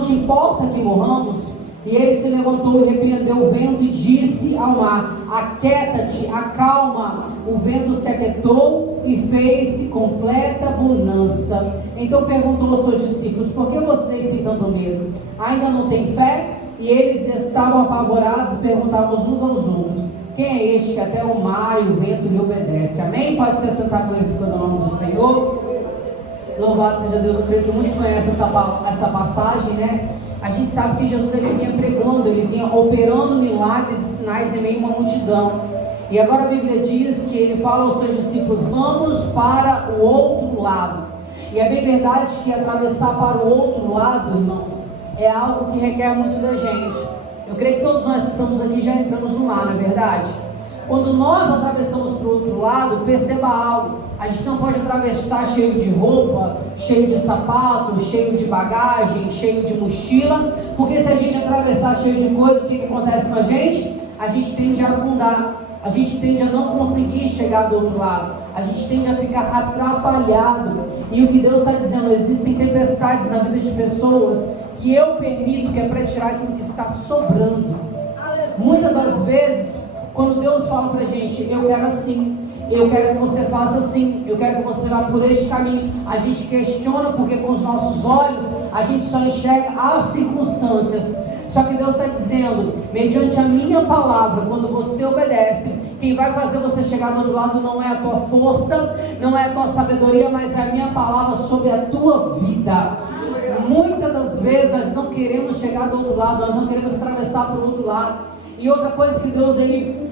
não te importa que morramos? E ele se levantou e repreendeu o vento e disse ao mar: aquieta-te, acalma. O vento se aquietou e fez-se completa bonança. Então perguntou aos seus discípulos: por que vocês têm tanto medo? Ainda não têm fé? E eles estavam apavorados e perguntavam uns aos outros: quem é este que até o mar e o vento lhe obedece? Amém? Pode se assentar glorificando o nome do Senhor. Louvado seja Deus. Eu creio que muitos conhecem essa passagem, né? A gente sabe que Jesus ele vinha pregando, ele vinha operando milagres e sinais em meio a uma multidão. E agora a Bíblia diz que ele fala aos seus discípulos: vamos para o outro lado. E é bem verdade que atravessar para o outro lado, irmãos, é algo que requer muito da gente. Eu creio que todos nós que estamos aqui já entramos no mar, não é verdade? Quando nós atravessamos para o outro lado, perceba algo: a gente não pode atravessar cheio de roupa, cheio de sapato, cheio de bagagem, cheio de mochila, porque se a gente atravessar cheio de coisas, o que acontece com a gente? A gente tende a afundar, a gente tende a não conseguir chegar do outro lado, a gente tende a ficar atrapalhado. E o que Deus está dizendo: existem tempestades na vida de pessoas que eu permito, que é para tirar aquilo que está sobrando. Muitas das vezes, quando Deus fala para a gente: eu quero assim, eu quero que você faça assim, eu quero que você vá por este caminho, a gente questiona porque com os nossos olhos a gente só enxerga as circunstâncias. Só que Deus está dizendo: mediante a minha palavra, quando você obedece, quem vai fazer você chegar do outro lado não é a tua força, não é a tua sabedoria, mas é a minha palavra sobre a tua vida. Muitas das vezes nós não queremos chegar do outro lado, nós não queremos atravessar para o outro lado. E outra coisa que Deus ele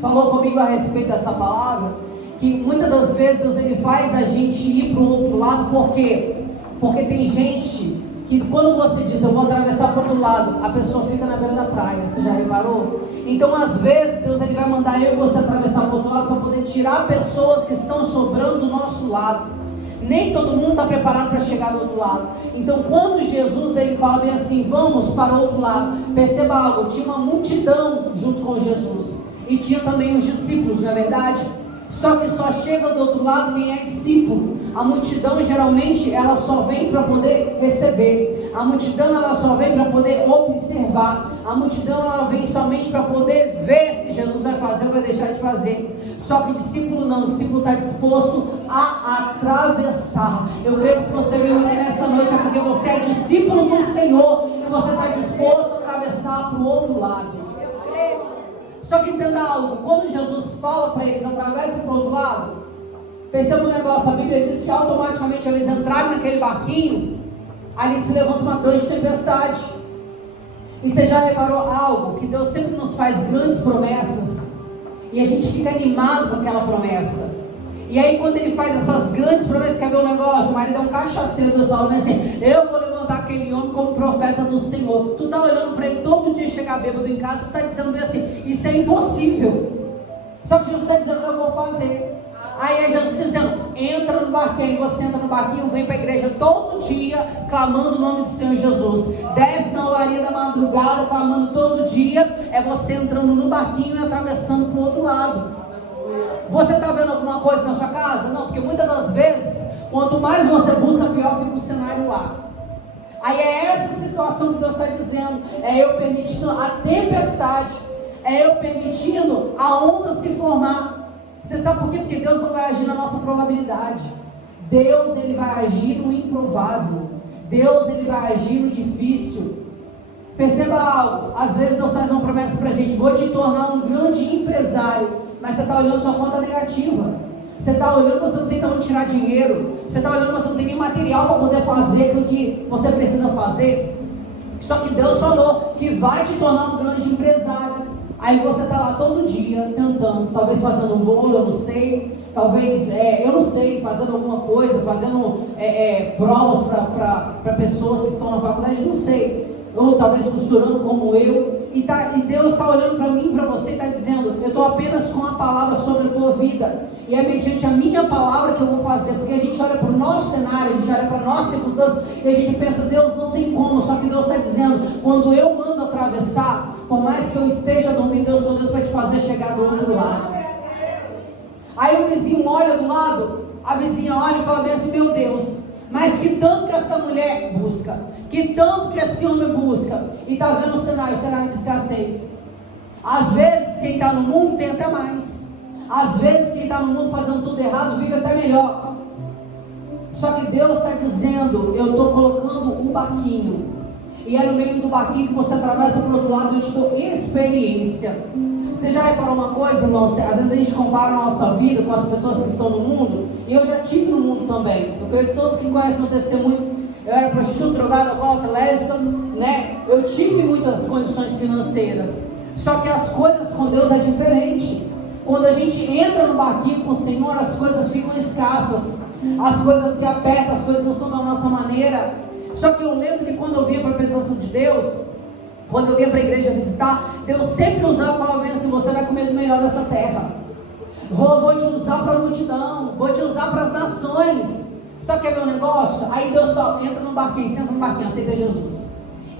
falou comigo a respeito dessa palavra, que muitas das vezes Deus ele faz a gente ir para o outro lado. Por quê? Porque tem gente que quando você diz: eu vou atravessar para o outro lado, a pessoa fica na beira da praia. Você já reparou? Então às vezes Deus ele vai mandar eu e você atravessar para o outro lado para poder tirar pessoas que estão sobrando do nosso lado. Nem todo mundo está preparado para chegar do outro lado. Então quando Jesus ele fala bem assim: vamos para o outro lado, perceba algo: tinha uma multidão junto com Jesus, e tinha também os discípulos, não é verdade? Só que só chega do outro lado quem é discípulo. A multidão geralmente ela só vem para poder receber. A multidão ela só vem para poder observar. A multidão ela vem somente para poder ver se Jesus vai fazer ou vai deixar de fazer. Só que discípulo não, o discípulo está disposto a atravessar. Eu creio que se você veio aqui nessa noite é porque você é discípulo do Senhor e você está disposto a atravessar para o outro lado. Só que entenda algo: quando Jesus fala para eles: atravessem para o outro lado, perceba um negócio, a Bíblia diz que automaticamente eles entrarem naquele barquinho, ali se levanta uma grande tempestade. E você já reparou algo? Que Deus sempre nos faz grandes promessas e a gente fica animado com aquela promessa. E aí quando ele faz essas grandes promessas, quer ver um negócio? O marido é um cachaceiro, Deus fala assim: eu vou levantar aquele homem como profeta do Senhor. Tu está olhando para ele todo dia chegar bêbado em casa, tu está dizendo bem assim: isso é impossível. Só que Jesus está dizendo: eu vou fazer. Aí é Jesus dizendo: entra no barquinho. Você entra no barquinho, vem para a igreja todo dia clamando o nome do Senhor Jesus, desce na oraria da madrugada clamando todo dia. É você entrando no barquinho e atravessando para o outro lado. Você está vendo alguma coisa na sua casa? Não, porque muitas das vezes, quanto mais você busca, pior fica o cenário lá. Aí é essa situação que Deus está dizendo: é eu permitindo a tempestade, é eu permitindo a onda se formar. Você sabe por quê? Porque Deus não vai agir na nossa probabilidade. Deus ele vai agir no improvável. Deus ele vai agir no difícil. Perceba algo: às vezes Deus faz uma promessa para a gente: vou te tornar um grande empresário. Mas você está olhando sua conta negativa. Você está olhando, você não tem de onde tirar dinheiro. Você está olhando, você não tem nem material para poder fazer aquilo que você precisa fazer. Só que Deus falou que vai te tornar um grande empresário. Aí você está lá todo dia tentando, talvez fazendo um bolo, eu não sei, talvez, eu não sei, fazendo alguma coisa, fazendo provas para pessoas que estão na faculdade, não sei, ou talvez costurando como eu, e Deus está olhando para mim e para você e está dizendo: eu estou apenas com a palavra sobre a tua vida, e é mediante a minha palavra que eu vou fazer. Porque a gente olha para o nosso cenário, a gente olha para a nossa circunstância e a gente pensa: Deus, não tem como. Só que Deus está dizendo: quando eu mando atravessar, por mais que eu esteja dormindo, eu sou Deus para te fazer chegar do outro lado. Aí o vizinho olha do lado, a vizinha olha e fala bem assim: meu Deus, mas que tanto que essa mulher busca, que tanto que esse homem busca, e está vendo o cenário de escassez. Às vezes quem está no mundo tem até mais. Às vezes quem está no mundo fazendo tudo errado vive até melhor. Só que Deus está dizendo, eu estou colocando o barquinho, e é no meio do barquinho que você atravessa para o outro lado, eu te dou experiência. Você já reparou uma coisa, irmãos? Às vezes a gente compara a nossa vida com as pessoas que estão no mundo, e eu já estive no mundo também. Eu creio que todos se conhecem meu testemunho. Eu era prostituta, drogada, alcoólatra, lésbica, né? Eu tive muitas condições financeiras. Só que as coisas com Deus é diferente. Quando a gente entra no barquinho com o Senhor, as coisas ficam escassas. As coisas se apertam, as coisas não são da nossa maneira. Só que eu lembro que quando eu vinha para a presença de Deus, quando eu vinha para a igreja visitar, Deus sempre usava e falava assim: você vai comer do melhor dessa terra. Vou te usar para a multidão, vou te usar para as nações. Só que é meu negócio? Aí Deus fala: entra no barquinho, senta no barquinho, aceita Jesus.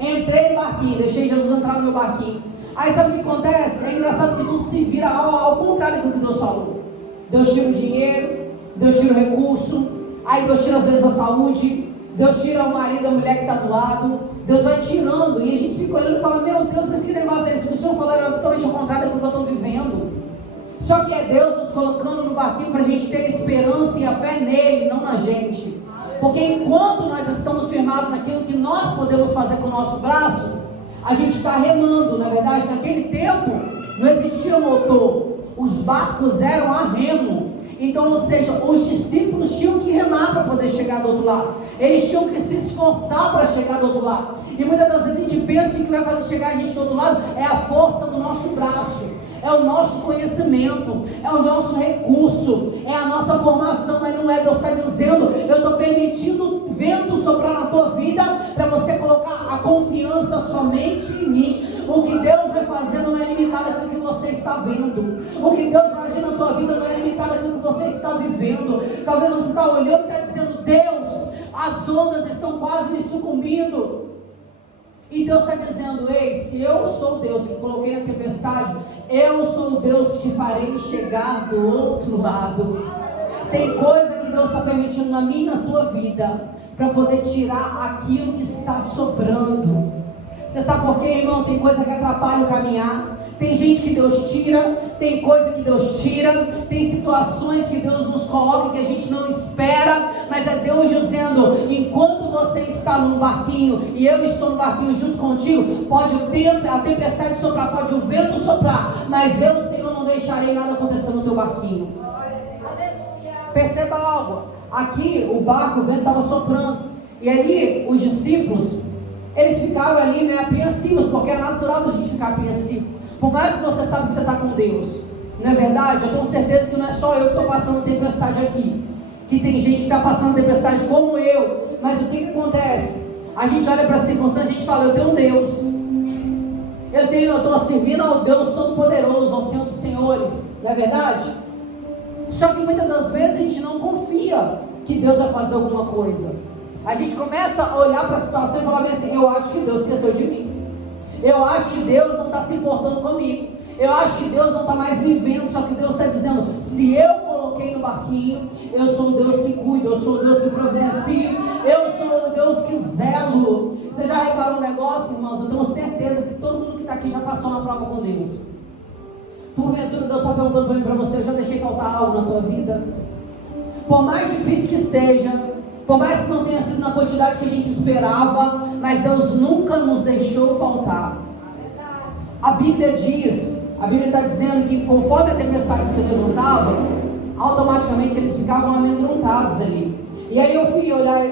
Entrei no barquinho, deixei Jesus entrar no meu barquinho. Aí sabe o que acontece? É engraçado que tudo se vira ao contrário do que Deus falou. Deus tira o dinheiro, Deus tira o recurso, aí Deus tira às vezes a saúde, Deus tira o marido, a mulher que está do lado, Deus vai tirando, e a gente fica olhando e fala: meu Deus, mas que negócio é esse? O Senhor falou era totalmente ao contrário daquilo que eu estou vivendo. Só que é Deus nos colocando no barquinho para a gente ter esperança e a fé nele, não na gente. Porque enquanto nós estamos firmados naquilo que nós podemos fazer com o nosso braço, a gente está remando. Na verdade, naquele tempo não existia motor, os barcos eram a remo. Então, ou seja, os discípulos tinham que remar para poder chegar do outro lado. Eles tinham que se esforçar para chegar do outro lado. E muitas das vezes a gente pensa que o que vai fazer chegar a gente do outro lado é a força do nosso braço, é o nosso conhecimento, é o nosso recurso, é a nossa formação. Mas não é. Deus está dizendo: eu estou permitindo o vento soprar na tua vida para você colocar a confiança somente em mim. O que Deus vai fazer não é limitado àquilo que você está vendo. O que Deus vai agir na tua vida não é limitado àquilo que você está vivendo. Talvez você está olhando e está dizendo: Deus, as ondas estão quase me sucumbindo. E Deus está dizendo: ei, se eu sou o Deus que coloquei na tempestade, eu sou o Deus que te farei chegar do outro lado. Tem coisa que Deus está permitindo na minha e na tua vida, para poder tirar aquilo que está sobrando. Você sabe por quê, irmão? Tem coisa que atrapalha o caminhar. Tem gente que Deus tira, tem coisa que Deus tira, tem situações que Deus nos coloca que a gente não espera, mas é Deus dizendo: enquanto você está no barquinho e eu estou no barquinho junto contigo, pode a tempestade soprar, pode o vento soprar, mas eu, Senhor, não deixarei nada acontecer no teu barquinho. Perceba algo, aqui o barco, o vento estava soprando, e ali os discípulos, eles ficaram ali, né, apreensivos, porque é natural da gente ficar apreensivo. Por mais que você sabe que você está com Deus, não é verdade? Eu tenho certeza que não é só eu que estou passando tempestade aqui, que tem gente que está passando tempestade como eu. Mas o que acontece? A gente olha para a circunstância e a gente fala: eu tenho um Deus, eu estou servindo ao Deus Todo-Poderoso, ao Senhor dos Senhores, não é verdade? Só que muitas das vezes a gente não confia que Deus vai fazer alguma coisa. A gente começa a olhar para a situação e falar assim: eu acho que Deus esqueceu de mim. Eu acho que Deus não está se importando comigo. Eu acho que Deus não está mais me vendo. Só que Deus está dizendo: se eu coloquei no barquinho, eu sou o Deus que cuida, eu sou o Deus que providencia, eu sou o Deus que zelo. Você já reparou um negócio, irmãos? Eu tenho certeza que todo mundo que está aqui já passou na prova com Deus. Porventura Deus está perguntando para mim, para você: eu já deixei faltar algo na tua vida? Por mais difícil que seja, por mais que não tenha sido na quantidade que a gente esperava, mas Deus nunca nos deixou faltar. A Bíblia está dizendo que conforme a tempestade se levantava, automaticamente eles ficavam amedrontados ali. E aí eu fui olhar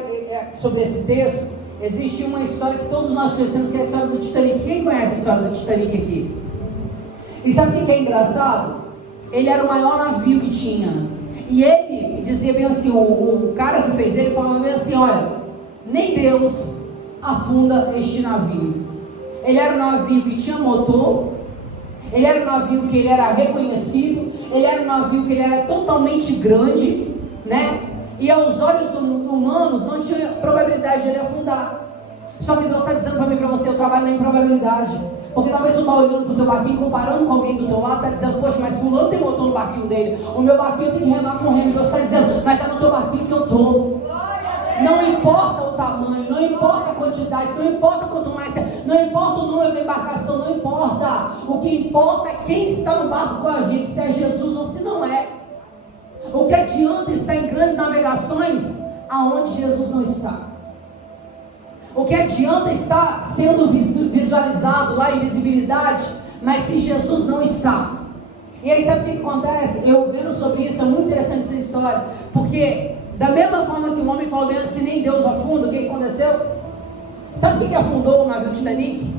sobre esse texto. Existe uma história que todos nós conhecemos, que é a história do Titanic. Quem conhece a história do Titanic aqui? E sabe o que é engraçado? Ele era o maior navio que tinha. E ele dizia bem assim, o cara que fez ele falava bem assim: olha, nem Deus afunda este navio. Ele era um navio que tinha motor, ele era um navio que ele era reconhecido, ele era um navio que ele era totalmente grande, né? E aos olhos humanos não tinha probabilidade de ele afundar. Só que Deus está dizendo para mim e para você: eu trabalho na improbabilidade. Porque talvez você está olhando para o teu barquinho, comparando com alguém do teu lado, está dizendo: poxa, mas fulano tem motor no barquinho dele, o meu barquinho tem que remar com remo. Deus está dizendo: mas é no teu barquinho que eu estou. Não importa o tamanho, não importa a quantidade, não importa quanto mais, não importa o número da embarcação, não importa. O que importa é quem está no barco com a gente, se é Jesus ou se não é. O que adianta estar em grandes navegações aonde Jesus não está? O que adianta estar sendo visualizado lá em visibilidade, mas se Jesus não está? E aí sabe o que acontece? Eu vendo sobre isso, é muito interessante essa história, porque da mesma forma que o homem falou mesmo, se nem Deus afunda, o que aconteceu? Sabe o que afundou o navio Titanic?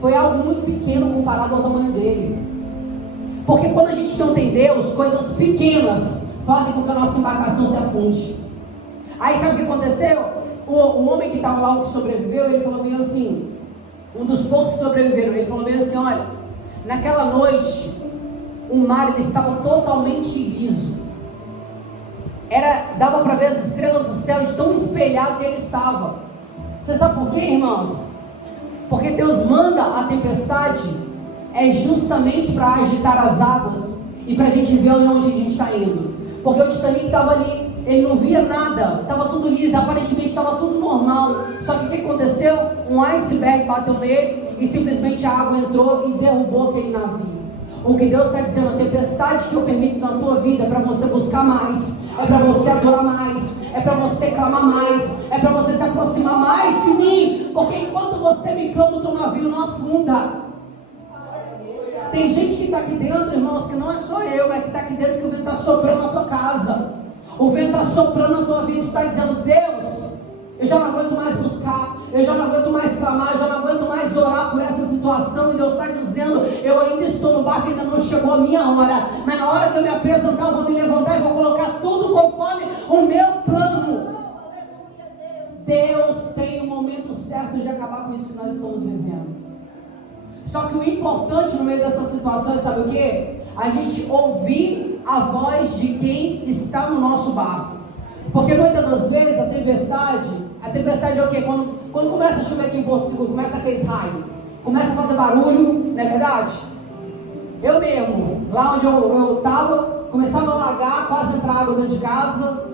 Foi algo muito pequeno comparado ao tamanho dele. Porque quando a gente não tem Deus, coisas pequenas fazem com que a nossa embarcação se afunde. Aí sabe o que aconteceu? O homem que estava lá, o que sobreviveu, ele falou meio assim, um dos poucos que sobreviveram, ele falou meio assim, olha, naquela noite, o mar ele estava totalmente liso. Dava para ver as estrelas do céu de tão espelhado que ele estava. Você sabe por quê, irmãos? Porque Deus manda a tempestade justamente para agitar as águas e para a gente ver onde a gente está indo. Porque o Titanic estava ali, ele não via nada, estava tudo liso, aparentemente estava tudo normal. Só que o que aconteceu? Um iceberg bateu nele e simplesmente a água entrou e derrubou aquele navio. O que Deus está dizendo, a tempestade que eu permito na tua vida é para você buscar mais, é para você adorar mais, é para você clamar mais, é para você se aproximar mais de mim, porque enquanto você me clama, o teu navio não afunda. Tem gente que está aqui dentro, irmãos, que não é só eu, mas que está aqui dentro, que o vento está soprando na tua casa, o vento está soprando na tua vida, e tu está dizendo, Deus, eu já não aguento mais buscar, eu já não aguento mais clamar, eu já não aguento mais orar por essa situação. E Deus está dizendo, eu ainda estou no barco, ainda não chegou a minha hora, mas na hora que eu me apresentar, eu vou me levantar e vou colocar tudo conforme o meu plano. Deus tem o momento certo de acabar com isso que nós estamos vivendo. Só que o importante no meio dessa situação é, sabe o quê? A gente ouvir a voz de quem está no nosso barco. Porque muitas das vezes a tempestade é o quê? Quando começa a chover aqui em Porto Seguro, começa aqueles raios, começa a fazer barulho, não é verdade? Eu mesmo, lá onde eu estava, começava a alagar, quase entrar água dentro de casa,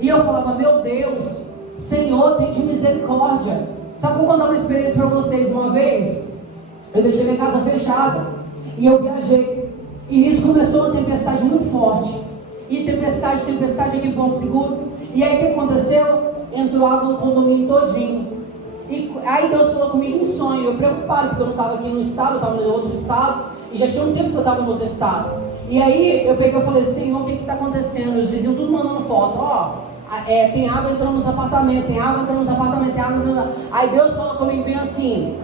e eu falava, meu Deus, Senhor, tem de misericórdia. Sabe, vou contar uma experiência para vocês. Uma vez, eu deixei minha casa fechada, e eu viajei, e nisso começou uma tempestade muito forte, e tempestade aqui em Porto Seguro. E aí o que aconteceu? Entrou água no condomínio todinho. E aí Deus falou comigo em sonho. Eu preocupado, porque eu não estava aqui no estado, eu estava em outro estado, e já tinha um tempo que eu estava no outro estado. E aí eu peguei e falei, Senhor, o que está acontecendo? Os vizinhos tudo mandando foto, tem água entrando nos apartamentos, tem água entrando nos apartamentos, tem água entrando. Aí Deus falou comigo bem assim,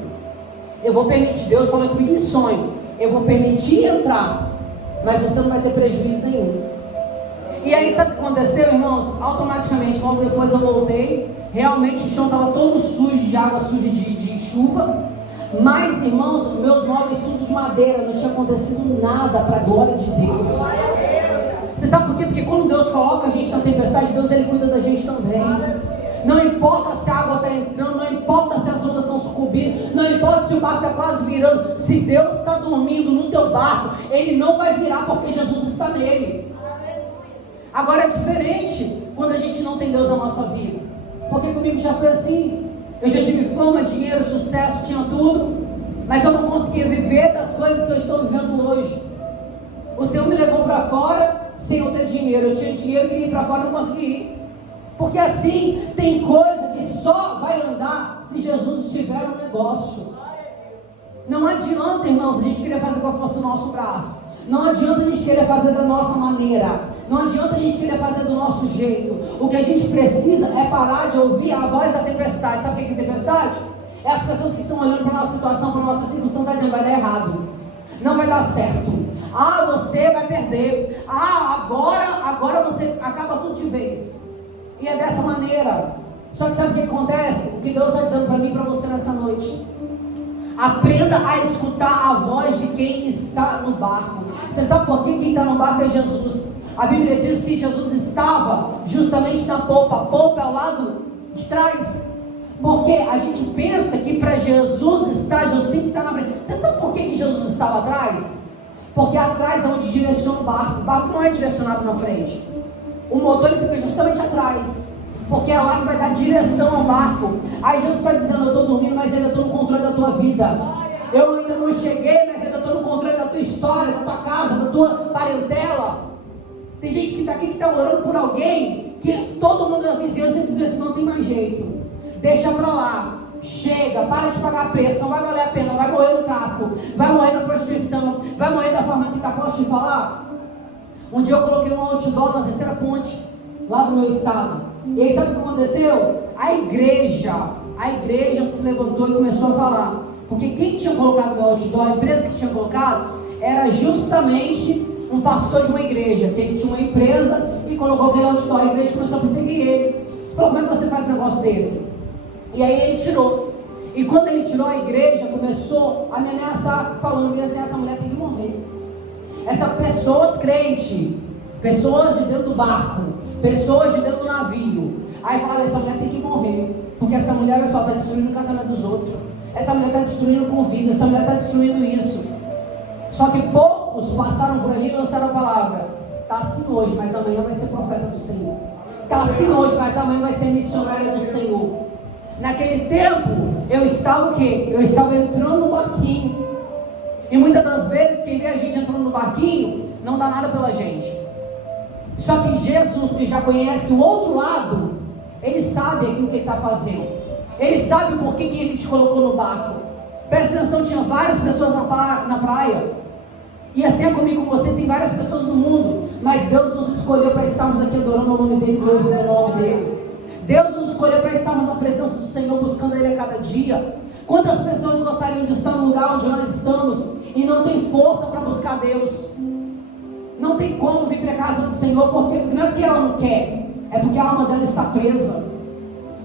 Deus falou comigo em sonho, eu vou permitir entrar, mas você não vai ter prejuízo nenhum. E aí sabe o que aconteceu, irmãos? Automaticamente, logo depois eu voltei, realmente o chão estava todo sujo de água, suja de chuva, mas, irmãos, meus móveis tudo de madeira, não tinha acontecido nada para a glória de Deus. Você sabe por quê? Porque quando Deus coloca a gente na tempestade, Deus ele cuida da gente também. Não importa se a água está entrando, não importa se as ondas estão sucumbindo, não importa se o barco está quase virando, se Deus está dormindo no teu barco, ele não vai virar porque Jesus está nele. Agora é diferente quando a gente não tem Deus na nossa vida, porque comigo já foi assim. Eu já tive fama, dinheiro, sucesso, tinha tudo, mas eu não conseguia viver das coisas que eu estou vivendo hoje. O Senhor me levou para fora sem eu ter dinheiro. Eu tinha dinheiro, queria ir para fora, não consegui ir. Porque assim, tem coisa que só vai andar se Jesus estiver no negócio. Não adianta, irmãos, a gente querer fazer com a força do nosso braço. Não adianta a gente querer fazer da nossa maneira. Não adianta a gente querer fazer do nosso jeito. O que a gente precisa é parar de ouvir a voz da tempestade. Sabe o que é tempestade? É as pessoas que estão olhando para a nossa situação, para a nossa circunstância, dizendo, vai dar errado. Não vai dar certo. Você vai perder. Agora você acaba tudo de vez. E é dessa maneira. Só que sabe o que acontece? O que Deus está dizendo para mim e para você nessa noite. Aprenda a escutar a voz de quem está no barco. Você sabe por que quem está no barco é Jesus? A Bíblia diz que Jesus estava justamente na polpa. A polpa é ao lado de trás. Porque a gente pensa que para Jesus estar, Jesus tem que estar na frente. Você sabe por que Jesus estava atrás? Porque atrás é onde direciona o barco. O barco não é direcionado na frente. O motor ele fica justamente atrás. porque é lá que vai dar direção ao barco. Aí Jesus está dizendo: eu estou dormindo, mas ainda estou no controle da tua vida. Eu ainda não cheguei, mas ainda estou no controle da tua história, da tua casa, da tua parentela. Tem gente que está aqui que está orando por alguém que todo mundo da vizinhança diz assim: não tem mais jeito, deixa pra lá, chega, para de pagar preço, não vai valer a pena, vai morrer no tráfico, vai morrer na prostituição, vai morrer da forma que está. Posso te falar? Um dia eu coloquei um outdoor na terceira ponte lá do meu estado, e aí sabe o que aconteceu? A igreja se levantou e começou a falar, porque quem tinha colocado o outdoor, a empresa que tinha colocado, era justamente um pastor de uma igreja, que ele tinha uma empresa e colocou aquele outdoor. A igreja começou a perseguir ele, falou: como é que você faz um negócio desse? E aí ele tirou, e quando ele tirou, a igreja começou a me ameaçar, falando assim: essa mulher tem que morrer. Essas pessoas crentes, pessoas de dentro do barco, pessoas de dentro do navio, aí falava: essa mulher tem que morrer, porque essa mulher só está destruindo o casamento dos outros, essa mulher está destruindo convívio, essa mulher está destruindo isso. Só que poucos passaram por ali e lançaram a palavra: está assim hoje, mas amanhã vai ser profeta do Senhor. Está assim hoje, mas amanhã vai ser missionária do Senhor. Naquele tempo, eu estava o quê? Eu estava entrando no barquinho. E muitas das vezes, quem vê a gente entrando no barquinho, não dá nada pela gente. Só que Jesus, que já conhece o outro lado, Ele sabe aquilo que Ele está fazendo. Ele sabe por que Ele te colocou no barco. Presta atenção, tinha várias pessoas na praia. E assim é comigo, com você, tem várias pessoas no mundo. Mas Deus nos escolheu para estarmos aqui adorando o nome dEle, glorificando o nome dEle. Deus nos escolheu para estarmos na presença do Senhor, buscando Ele a cada dia. Quantas pessoas gostariam de estar no lugar onde nós estamos e não tem força para buscar Deus? Não tem como vir para a casa do Senhor, porque não é porque ela não quer, é porque a alma dela está presa.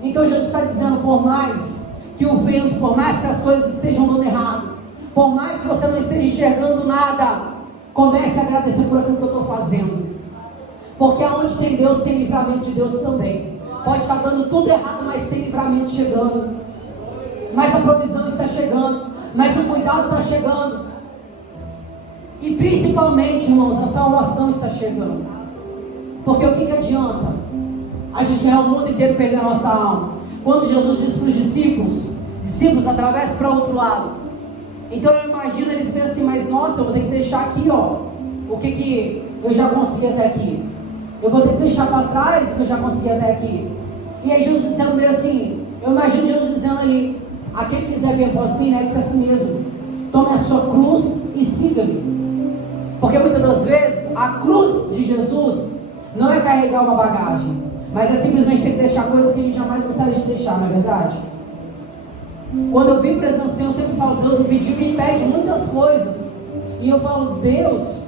Então Jesus está dizendo: por mais que o vento, por mais que as coisas estejam dando errado, por mais que você não esteja enxergando nada, comece a agradecer por aquilo que eu estou fazendo. Porque aonde tem Deus, tem livramento de Deus também. Pode estar dando tudo errado, mas tem livramento chegando. Mas a provisão está chegando, mas o cuidado está chegando. E principalmente, irmãos, a salvação está chegando. Porque o que adianta a gente ganhar o mundo inteiro e perder a nossa alma? Quando Jesus disse para os discípulos atravessem para o outro lado. Então eu imagino eles pensam assim: mas nossa, eu vou ter que deixar aqui, ó, o que eu já consegui até aqui. Eu vou ter que deixar para trás o que eu já consegui até aqui. E aí Jesus dizendo meio assim, eu imagino Jesus dizendo ali: aquele que quiser vir após mim, negue-se a si mesmo, tome a sua cruz e siga-me. Porque muitas das vezes a cruz de Jesus não é carregar uma bagagem, mas é simplesmente ter que deixar coisas que a gente jamais gostaria de deixar, não é verdade? Quando eu vim presença do Senhor, eu sempre falo: Deus me pediu, me pede muitas coisas. E eu falo: Deus,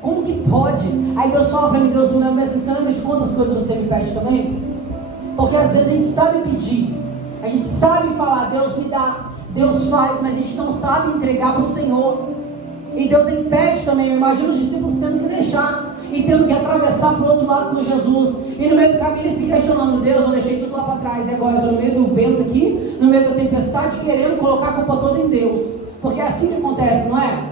como que pode? Aí Deus fala para mim: Deus, não lembra, você lembra de quantas coisas você me pede também? Porque às vezes a gente sabe pedir, a gente sabe falar: Deus me dá, Deus faz, mas a gente não sabe entregar para o Senhor. E Deus impede também. Eu imagino os discípulos tendo que deixar e tendo que atravessar para o outro lado com Jesus. E no meio do caminho eles se questionando: Deus, eu deixei tudo lá para trás, e agora eu estou no meio do vento aqui, no meio da tempestade, querendo colocar a culpa toda em Deus. Porque é assim que acontece, não é?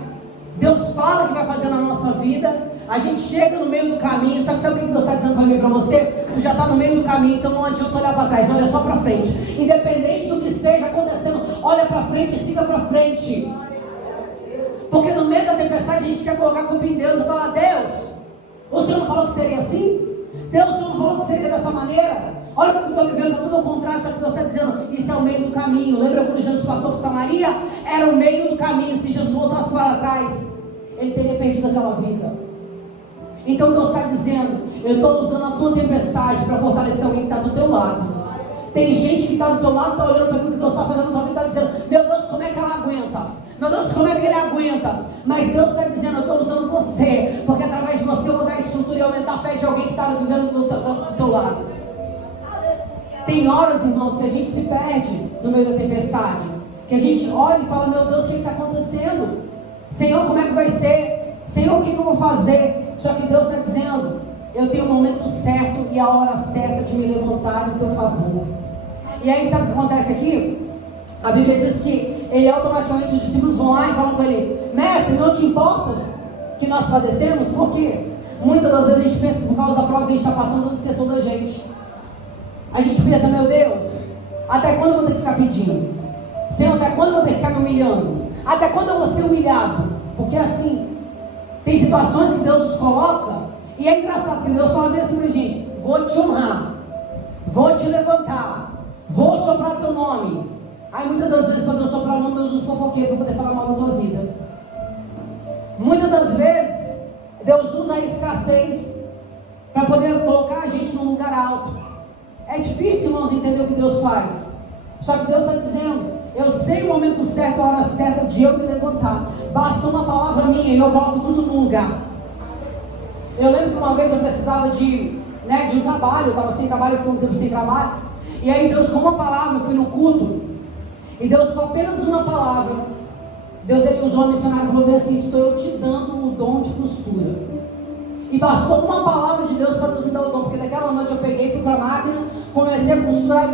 Deus fala que vai fazer na nossa vida, a gente chega no meio do caminho, só que sabe o que Deus está dizendo para mim e para você? Tu já está no meio do caminho, então não adianta olhar para trás, olha só para frente. Independente do que esteja acontecendo, olha para frente e siga para frente. Porque no meio da tempestade a gente quer colocar a culpa em Deus e falar: Deus, o Senhor não falou que seria assim? Deus, o Senhor não falou que seria dessa maneira? Olha o que eu estou vivendo, está tudo ao contrário. Só que Deus está dizendo: isso é o meio do caminho. Lembra quando Jesus passou por Samaria? Era o meio do caminho. Se Jesus voltasse para trás, ele teria perdido aquela vida. Então Deus está dizendo: eu estou usando a tua tempestade para fortalecer alguém que está do teu lado. Tem gente que está do teu lado, está olhando para aquilo que Deus está fazendo na tua vida e está dizendo: meu Deus, como é que ela aguenta? Meu Deus, como é que ele aguenta? Mas Deus está dizendo: eu estou usando você, porque através de você eu vou dar a estrutura e aumentar a fé de alguém que está vivendo do teu lado. Tem horas, irmãos, que a gente se perde no meio da tempestade, que a gente olha e fala: meu Deus, o que está acontecendo? Senhor, como é que vai ser? Senhor, o que eu vou fazer? Só que Deus está dizendo: eu tenho o momento certo e a hora certa de me levantar em teu favor. E aí sabe o que acontece aqui? A Bíblia diz que ele automaticamente, os discípulos vão lá e falam com ele: mestre, não te importas que nós padecemos? Por quê? Muitas das vezes a gente pensa que por causa da prova que a gente está passando, Deus esqueceu da gente. A gente pensa, meu Deus, até quando eu vou ter que ficar pedindo? Senhor, até quando eu vou ter que ficar me humilhando? Até quando eu vou ser humilhado? Porque assim, tem situações que Deus nos coloca, e é engraçado, porque Deus fala bem assim pra gente: vou te honrar, vou te levantar, vou soprar teu nome. Aí muitas das vezes, para Deus soprar o nome, Deus usa o fofoqueiro para poder falar mal da tua vida. Muitas das vezes, Deus usa a escassez para poder colocar a gente num lugar alto. É difícil, irmãos, entender o que Deus faz. Só que Deus está dizendo: eu sei o momento certo, a hora certa de eu me levantar. Basta uma palavra minha e eu coloco tudo no lugar. Eu lembro que uma vez eu precisava de um trabalho, eu estava sem trabalho, eu fiquei um tempo sem trabalho. E aí Deus, com uma palavra, eu fui no culto, e Deus, com apenas uma palavra, Deus, ele usou a missionária e falou bem assim: estou eu te dando o dom de costura. E bastou uma palavra de Deus para Deus me dar o dom, porque naquela noite eu peguei, fui para a máquina, comecei a costurar, e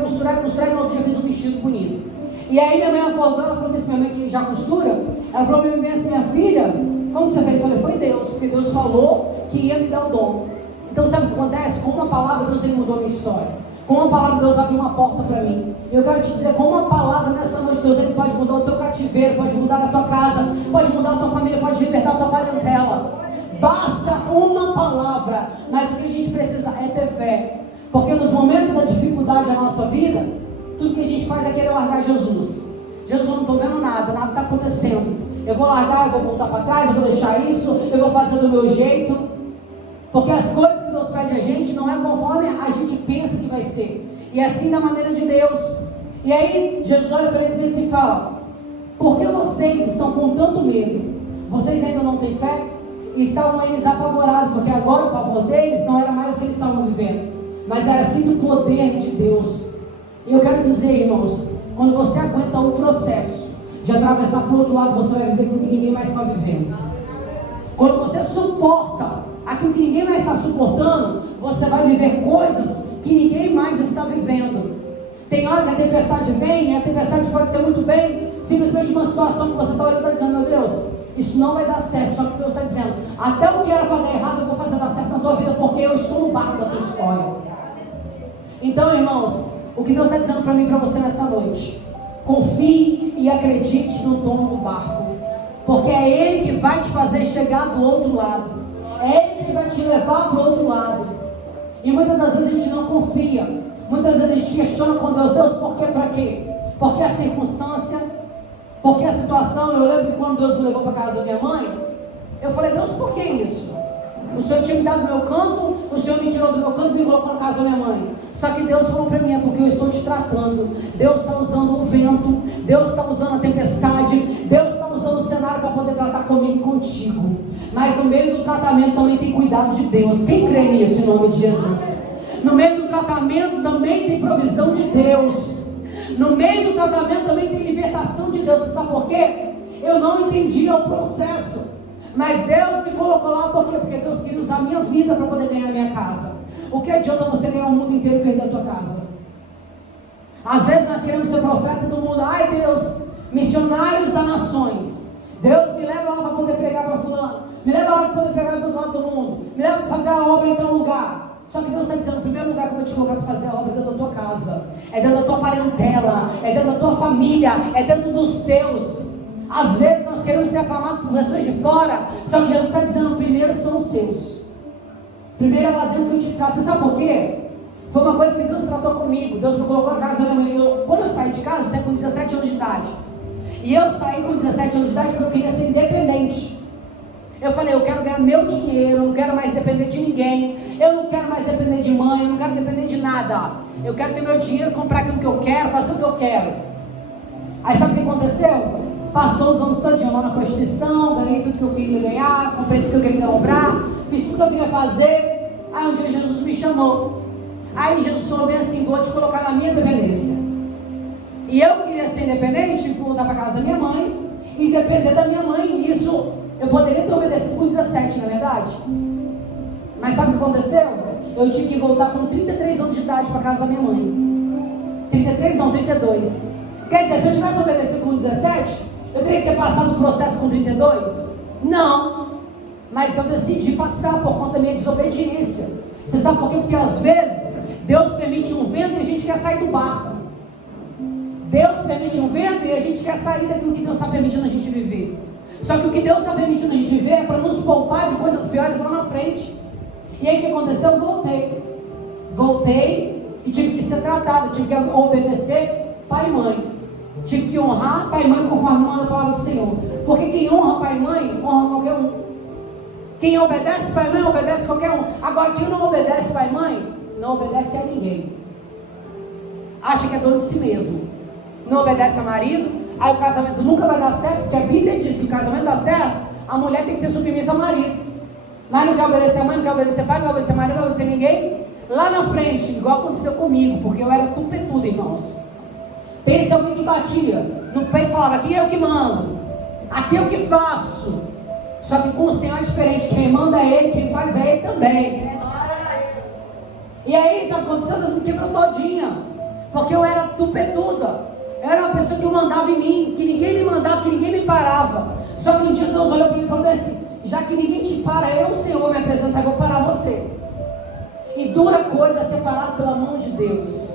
no outro dia fiz um vestido bonito. E aí minha mãe acordou, ela falou assim: minha mãe que já costura, ela falou bem assim: minha filha, como você fez? Eu falei: foi Deus, porque Deus falou que ia me dar o dom. Então sabe o que acontece? Com uma palavra Deus, ele mudou a minha história. Com uma palavra Deus abriu uma porta para mim. E eu quero te dizer, com uma palavra nessa noite Deus, ele pode mudar o teu cativeiro, pode mudar a tua casa, pode mudar a tua família, pode libertar a tua parentela. Basta uma palavra. Mas o que a gente precisa é ter fé. Porque nos momentos da dificuldade da nossa vida, tudo que a gente faz é querer largar Jesus. Jesus, eu não estou vendo nada está acontecendo. Eu vou largar, eu vou voltar para trás, eu vou deixar isso, eu vou fazer do meu jeito. Porque as coisas que Deus pede a gente não é conforme a gente pensa que vai ser. E é assim da maneira de Deus. E aí Jesus olha para eles e fala: por que vocês estão com tanto medo? Vocês ainda não têm fé? E estavam eles apavorados, porque agora o pavor deles não era mais o que eles estavam vivendo, mas era assim do poder de Deus. E eu quero dizer, irmãos, quando você aguenta o processo de atravessar para o outro lado, você vai viver aquilo que ninguém mais está vivendo. Quando você suporta aquilo que ninguém mais está suportando, você vai viver coisas que ninguém mais está vivendo. Tem hora que a tempestade vem, e a tempestade pode ser muito bem, simplesmente uma situação que você está olhando e está dizendo: meu Deus, isso não vai dar certo. Só que Deus está dizendo: até o que era para dar errado, eu vou fazer dar certo na tua vida, porque eu estou no barco da tua história. Então, irmãos, o que Deus está dizendo para mim e para você nessa noite: confie e acredite no dono do barco, porque é Ele que vai te fazer chegar do outro lado, é Ele que vai te levar para o outro lado. E muitas das vezes a gente não confia, muitas vezes a gente questiona com Deus: Deus, por quê, para quê? Porque a circunstância, porque a situação. Eu lembro que quando Deus me levou para a casa da minha mãe, eu falei: Deus, por que isso? O Senhor tinha me dado do meu canto, o Senhor me tirou do meu canto e me colocou na casa da minha mãe. Só que Deus falou para mim: é porque eu estou te tratando. Deus está usando o vento, Deus está usando a tempestade, Deus está usando o cenário para poder tratar comigo e contigo. Mas no meio do tratamento também tem cuidado de Deus. Quem crê nisso em nome de Jesus? No meio do tratamento também tem provisão de Deus. No meio do tratamento também tem libertação de Deus. Você sabe por quê? Eu não entendia o processo, mas Deus me colocou lá. Por quê? Porque Deus queria usar a minha vida para poder ganhar a minha casa. O que adianta você ganhar o mundo inteiro e perder a tua casa? Às vezes nós queremos ser profeta do mundo. Ai Deus, missionários das nações, Deus me leva lá para poder pregar para fulano, me leva lá para poder pregar do outro lado do mundo, me leva para fazer a obra em tal lugar. Só que Deus está dizendo: o primeiro lugar que eu vou te colocar para fazer a obra é dentro da tua casa, é dentro da tua parentela, é dentro da tua família, é dentro dos teus. Às vezes nós queremos ser aclamados por pessoas de fora, só que Jesus está dizendo: primeiro são os seus, primeiro é lá dentro que eu te trato. Você sabe por quê? Foi uma coisa que Deus tratou comigo. Deus me colocou na casa da minha mãe. Quando eu saí de casa, eu saí com 17 anos de idade, e eu saí com 17 anos de idade porque eu queria ser independente. Eu falei: eu quero ganhar meu dinheiro, eu não quero mais depender de ninguém, eu não quero mais depender de mãe, eu não quero depender de nada. Eu quero ter meu dinheiro, comprar aquilo que eu quero, fazer o que eu quero. Aí sabe o que aconteceu? Passou os anos todinhos lá na prostituição, ganhei tudo que eu queria ganhar, comprei tudo que eu queria comprar, fiz tudo que eu queria fazer. Aí um dia Jesus me chamou. Aí Jesus falou bem assim: vou te colocar na minha dependência. E eu queria ser independente, voltar para casa da minha mãe e depender da minha mãe. Isso eu poderia ter obedecido com 17, na verdade. Mas sabe o que aconteceu? Eu tive que voltar com 33 anos de idade para casa da minha mãe. 33 não, 32. Quer dizer, se eu tivesse obedecido com 17, eu teria que ter passado o processo com 32? Não. Mas eu decidi passar por conta da minha desobediência. Você sabe por quê? Porque às vezes Deus permite um vento e a gente quer sair do barco. Deus permite um vento e a gente quer sair daquilo que Deus está permitindo a gente viver. Só que o que Deus está permitindo a gente viver é para nos poupar de coisas piores lá na frente. E aí o que aconteceu? Eu voltei e tive que ser tratado, tive que obedecer pai e mãe, tive que honrar pai e mãe conforme manda a palavra do Senhor. Porque quem honra pai e mãe, honra qualquer um. Quem obedece pai e mãe, obedece qualquer um. Agora quem não obedece pai e mãe, não obedece a ninguém. Acha que é dono de si mesmo. Não obedece a marido, aí o casamento nunca vai dar certo, porque a Bíblia diz que o casamento dá certo, a mulher tem que ser submissa ao marido. Mas não quer obedecer a mãe, não quer obedecer pai, não quer obedecer marido, não quer obedecer ninguém. Lá na frente, igual aconteceu comigo, porque eu era tupetudo, irmãos. Pensa alguém que batia no peito e falava, aqui é eu que mando, aqui é eu que faço. Só que com o Senhor é diferente, quem manda é Ele, quem faz é Ele também. E aí, sabe o que aconteceu? Deus me quebrou todinha, porque eu era tupetuda. Eu era uma pessoa que eu mandava em mim, que ninguém me mandava, que ninguém me parava. Só que um dia Deus olhou para mim e falou assim, já que ninguém te para, eu, Senhor, me apresentar, eu vou parar você. E dura coisa é ser parado pela mão de Deus.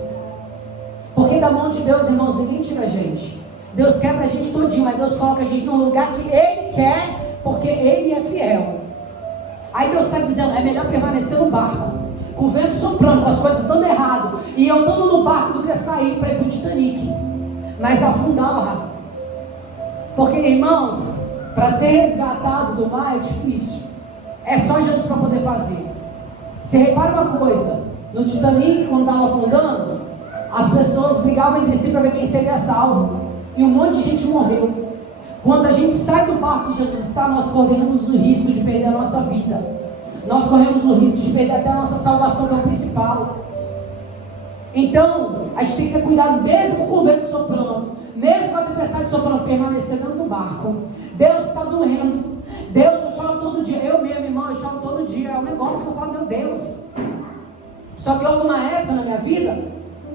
Porque da mão de Deus, irmãos, ninguém tira a gente. Deus quebra a gente todinho, mas Deus coloca a gente no lugar que Ele quer, porque Ele é fiel. Aí Deus está dizendo, é melhor permanecer no barco, com o vento soprando, com as coisas dando errado, e eu estando no barco do que sair para ir para o Titanic. Mas afundar lá. Porque, irmãos, para ser resgatado do mar é difícil. É só Jesus para poder fazer. Você repara uma coisa, no Titanic, quando estava afundando, as pessoas brigavam entre si para ver quem seria salvo. E um monte de gente morreu. Quando a gente sai do barco que Jesus está, nós corremos o risco de perder a nossa vida. Nós corremos o risco de perder até a nossa salvação, que é o principal. Então, a gente tem que ter cuidado, mesmo com o vento soprando, mesmo com a tempestade soprando, permanecer dentro do barco. Deus está doendo. Deus, eu choro todo dia. Eu mesmo, irmão, eu choro todo dia. É um negócio que eu falo, meu Deus. Só que houve uma época na minha vida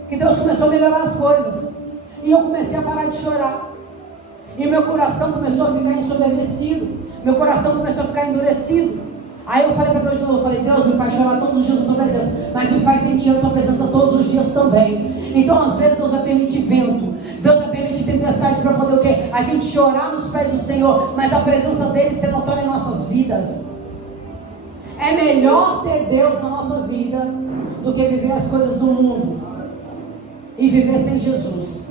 que Deus começou a melhorar as coisas. E eu comecei a parar de chorar. E meu coração começou a ficar ensoberbecido. Meu coração começou a ficar endurecido. Aí eu falei para Deus de novo, eu falei, Deus, me faz chorar todos os dias na tua presença, mas me faz sentir a tua presença todos os dias também. Então às vezes Deus vai permitir vento, Deus vai permitir tempestade para poder o quê? A gente chorar nos pés do Senhor, mas a presença dele ser notória em nossas vidas. É melhor ter Deus na nossa vida do que viver as coisas do mundo e viver sem Jesus.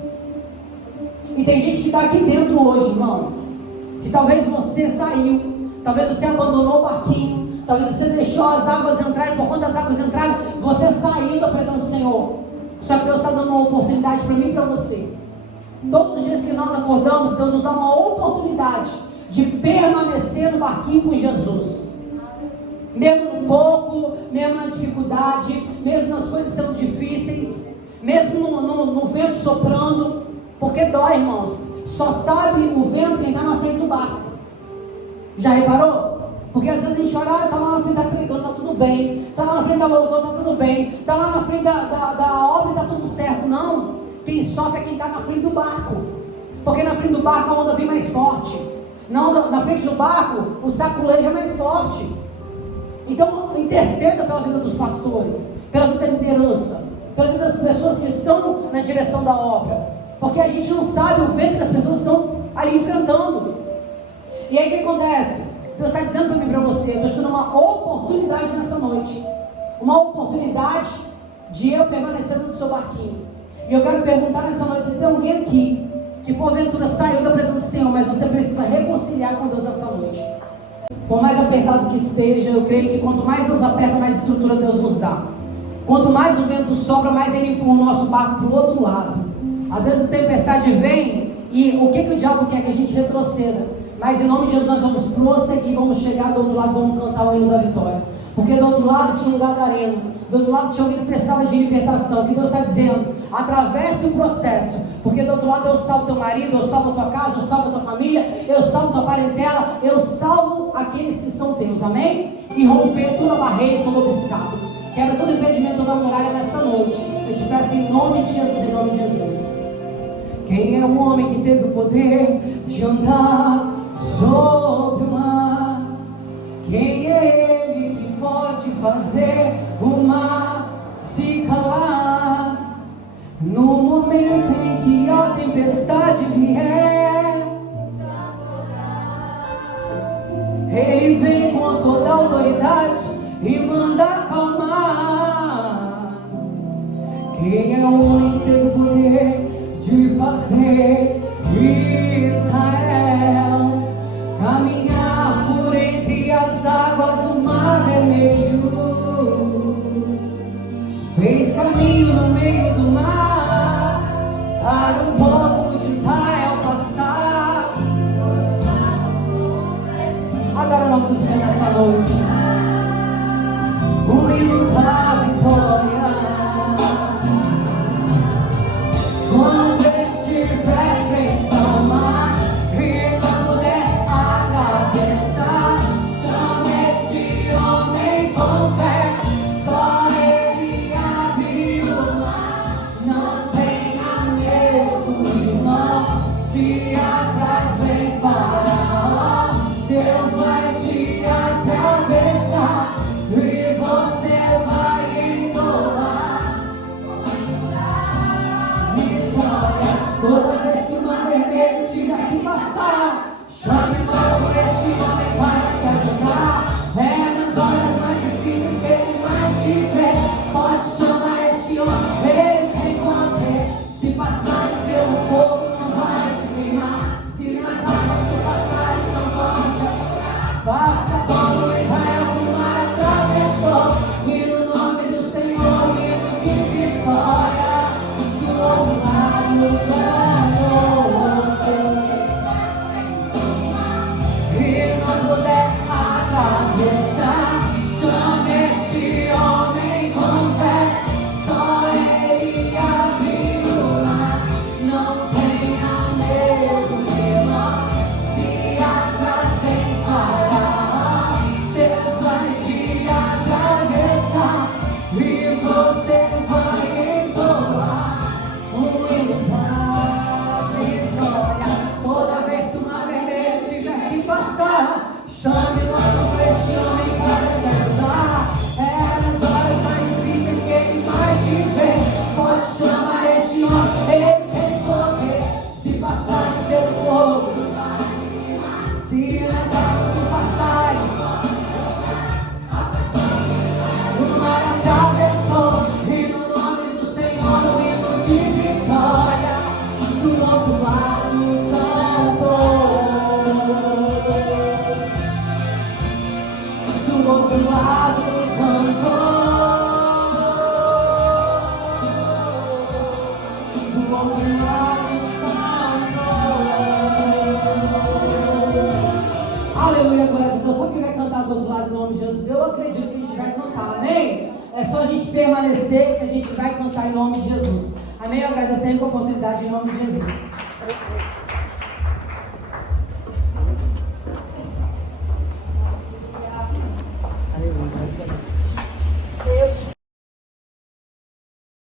E tem gente que está aqui dentro hoje, irmão, que talvez você saiu, talvez você abandonou o barquinho, talvez você deixou as águas entrarem, por conta das águas entrarem, você saiu da presença do Senhor. Só que Deus está dando uma oportunidade para mim e para você. Todos os dias que nós acordamos, Deus nos dá uma oportunidade de permanecer no barquinho com Jesus. Mesmo no pouco, mesmo na dificuldade, mesmo nas coisas sendo difíceis, mesmo no vento soprando, porque dói, irmãos. Só sabe o vento quem está na frente do barco. Já reparou? Porque às vezes a gente olha, está lá na frente da pregando, está tudo bem, está lá na frente da louvor, está tudo bem, está lá na frente da obra, está tudo certo. Não, quem sofre é quem está na frente do barco, porque na frente do barco a onda vem mais forte, na frente do barco o saculejo é mais forte. Então interceda pela vida dos pastores, pela vida da liderança, pela vida das pessoas que estão na direção da obra, porque a gente não sabe o vento que as pessoas estão ali enfrentando. E aí o que acontece? Deus está dizendo para mim e para você, eu estou te dando uma oportunidade nessa noite, uma oportunidade de eu permanecer no seu barquinho. E eu quero perguntar nessa noite, se tem alguém aqui que porventura saiu da presença do Senhor, mas você precisa reconciliar com Deus essa noite. Por mais apertado que esteja, eu creio que quanto mais nos aperta, mais estrutura Deus nos dá. Quanto mais o vento sopra, mais Ele empurra o nosso barco para o outro lado. Às vezes a tempestade vem e o que o diabo quer? Que a gente retroceda. Mas em nome de Jesus nós vamos prosseguir, vamos chegar do outro lado, vamos cantar o hino da vitória. Porque do outro lado tinha um gadareno, do outro lado tinha alguém que precisava de libertação. Que Deus está dizendo, atravesse o processo. Porque do outro lado eu salvo teu marido, eu salvo a tua casa, eu salvo a tua família, eu salvo a tua parentela, eu salvo aqueles que são teus, amém? E romper toda barreira, todo obstáculo. Quebra todo impedimento da muralha nessa noite. Eu te peço em nome de Jesus, em nome de Jesus. Quem é o homem que teve o poder de andar sobre o mar? Quem é ele que pode fazer o mar se calar? momento em que a tempestade vier, Ele vem com toda a autoridade e manda acalmar. Quem é o homem que tem o poder de fazer Israel caminhar por entre as águas do Mar Vermelho? Fez caminho no meio do mar para o povo de Israel passar. Agora o nome do Senhor nessa noite. O hino da vitória. Quando estiver frente ao mar e não puder atravessar, chama este homem com fé. Só Ele abriu o mar. Não tenha medo, irmão. Se atrás vem Faraó, Deus vai te atravessar e você vai entoar vitória. Toda vez que o Mar Vermelho tiver que passar, chame logo este homem para te ajudar. É nas horas mais difíceis que ele mais te vê. Pode chamar este homem, ele tem poder. Se passares pelo fogo, não vai te queimar. Se nas águas tu passares, não vão te afogar. Faça como Israel o mar atravessou, e no nome do Senhor o hino de vitória. Do outro lado e não puder atravessar, chame este homem com fé. Só Ele abriu o mar. Não tenha medo, irmão. Se atrás vem Faraó, Deus vai te atravessar e você vai entoar o hino da vitória. Toda vez que o Mar Vermelho tiver que passar, chame logo este homem para te ajudar. É nas horas mais difíceis que ele mais te vê. Pode chamar este homem, ele tem poder. Se passares pelo fogo, se nas águas tu passares, o mar atravessou e no nome do Senhor o hino de vitória. Do outro lado cantou. Do outro lado cantou. Do outro lado cantou. Aleluia, glória a Deus. Só quem vai cantar do outro lado, em nome de Jesus, eu acredito que a gente vai cantar, amém? É só a gente permanecer que a gente vai cantar em nome de Jesus, amém? Eu agradecendo a oportunidade em nome de Jesus.